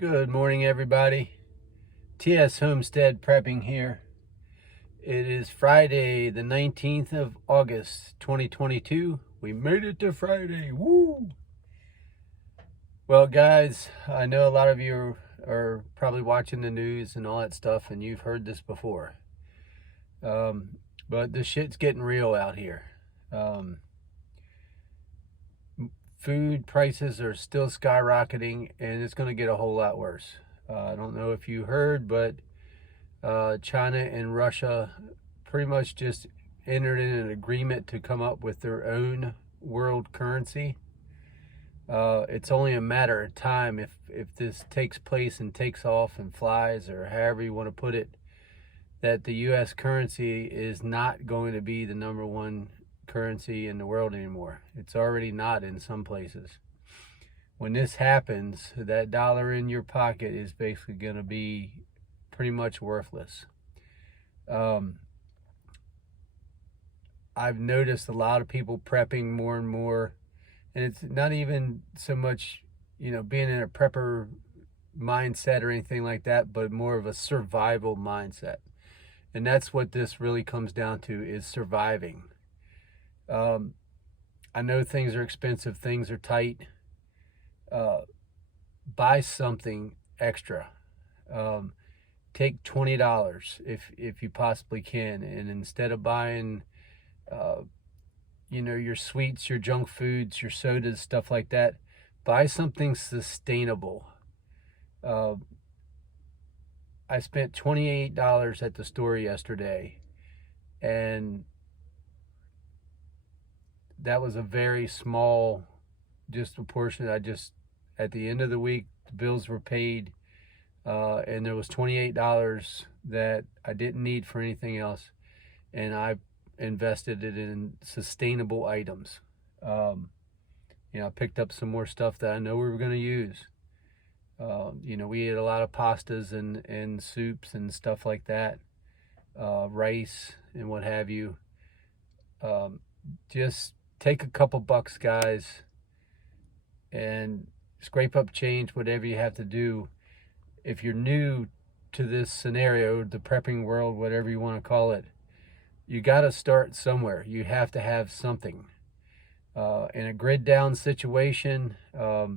Good morning, everybody. TS Homestead Prepping here. It is Friday, the 19th of August, 2022. We made it to Friday. Woo! Well, guys, I know a lot of you are probably watching the news and all that stuff, and you've heard this before. But this shit's getting real out here. Food prices are still skyrocketing, and it's going to get a whole lot worse. I don't know if you heard, but China and Russia pretty much just entered in an agreement to come up with their own world currency. It's only a matter of time if this takes place and takes off and flies, or however you want to put it, that the U.S. currency is not going to be the number one currency in the world anymore. It's already not in some places. When this happens, that dollar in your pocket is basically going to be pretty much worthless. I've noticed a lot of people prepping more and more, and it's not even so much, being in a prepper mindset or anything like that, but more of a survival mindset. And that's what this really comes down to, is surviving. I know things are expensive, things are tight. Buy something extra. Take $20 if you possibly can, and instead of buying your sweets, your junk foods, your sodas, stuff like that, buy something sustainable. I spent $28 at the store yesterday, and that was a very small, just a portion. At the end of the week, the bills were paid, and there was $28 that I didn't need for anything else, and I invested it in sustainable items. I picked up some more stuff that I know we were going to use. We ate a lot of pastas and soups and stuff like that, rice and what have you. Just take a couple bucks, guys, and scrape up change, whatever you have to do. If you're new to this scenario, the prepping world, whatever you want to call it, you got to start somewhere. You have to have something. In a grid down situation, a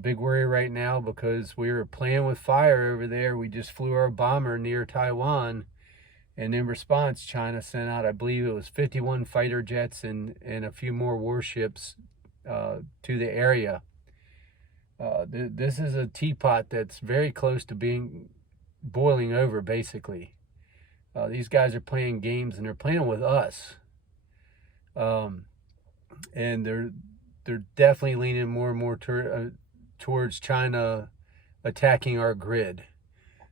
big worry right now because we were playing with fire over there. We just flew our bomber near Taiwan, and in response, China sent out, I believe it was 51 fighter jets and a few more warships to the area. This is a teapot that's very close to being boiling over, basically. These guys are playing games, and they're playing with us. And they're definitely leaning more and more towards China attacking our grid.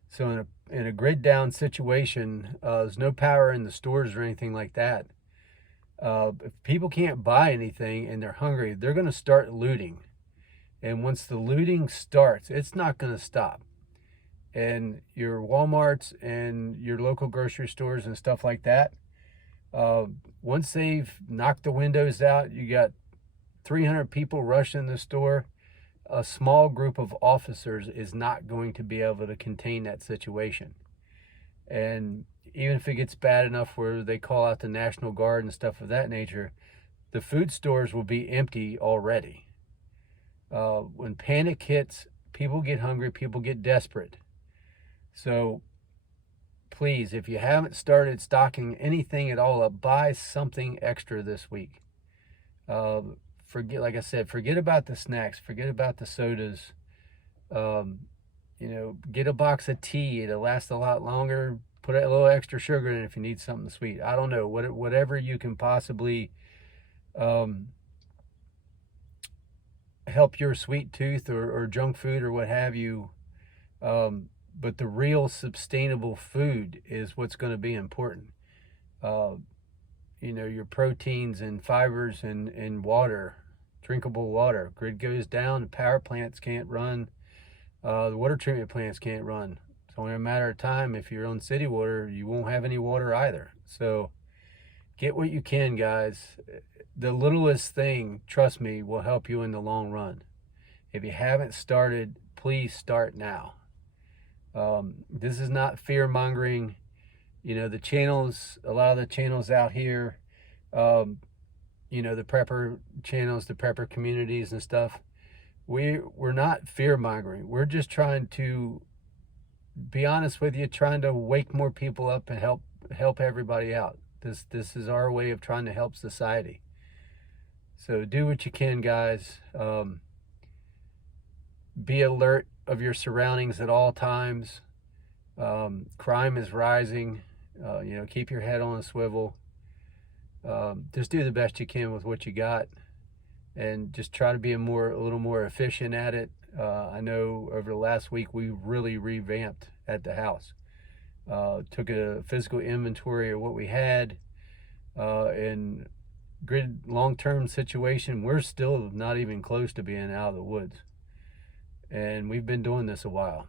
So in a grid down situation, there's no power in the stores or anything like that. If people can't buy anything and they're hungry, they're going to start looting. And once the looting starts, it's not going to stop. And your Walmarts and your local grocery stores and stuff like that, once they've knocked the windows out, you got 300 people rushing the store. A small group of officers is not going to be able to contain that situation. And even if it gets bad enough where they call out the National Guard and stuff of that nature, the food stores will be empty already. When panic hits, people get hungry, people get desperate. So please, if you haven't started stocking anything at all up, buy something extra this week. Like I said, forget about the snacks, forget about the sodas. Get a box of tea. It'll last a lot longer. Put a little extra sugar in it if you need something sweet. I don't know, whatever you can possibly help your sweet tooth or junk food or what have you. But the real sustainable food is what's going to be important. Your proteins and fibers and water, drinkable water. Grid goes down, the power plants can't run, the water treatment plants can't run. It's only a matter of time. If you're on city water, you won't have any water either. So get what you can, guys. The littlest thing, trust me, will help you in the long run. If you haven't started, please start now. This is not fear mongering. You know, the channels, a lot of the channels out here, you know, the prepper channels, the prepper communities and stuff, we're not fear mongering. We're just trying to be honest with you, trying to wake more people up and help everybody out. This is our way of trying to help society. So do what you can, guys. Be alert of your surroundings at all times. Crime is rising. You know, keep your head on a swivel. Just do the best you can with what you got, and just try to be a little more efficient at it. I know over the last week we really revamped at the house. Took a physical inventory of what we had. In grid long-term situation, we're still not even close to being out of the woods. And we've been doing this a while.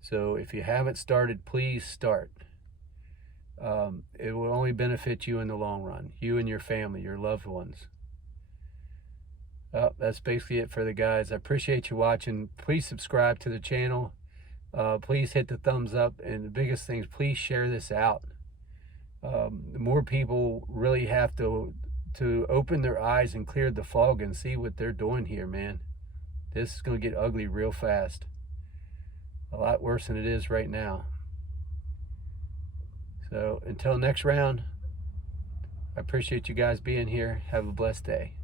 So if you haven't started, please start. It will only benefit you in the long run, you and your family, your loved ones. That's basically it for the guys. I appreciate you watching. Please subscribe to the channel. Please hit the thumbs up, and the biggest thing is please share this out. More people really have to open their eyes and clear the fog and see what they're doing here, man. This is going to get ugly real fast. A lot worse than it is right now. So until next round, I appreciate you guys being here. Have a blessed day.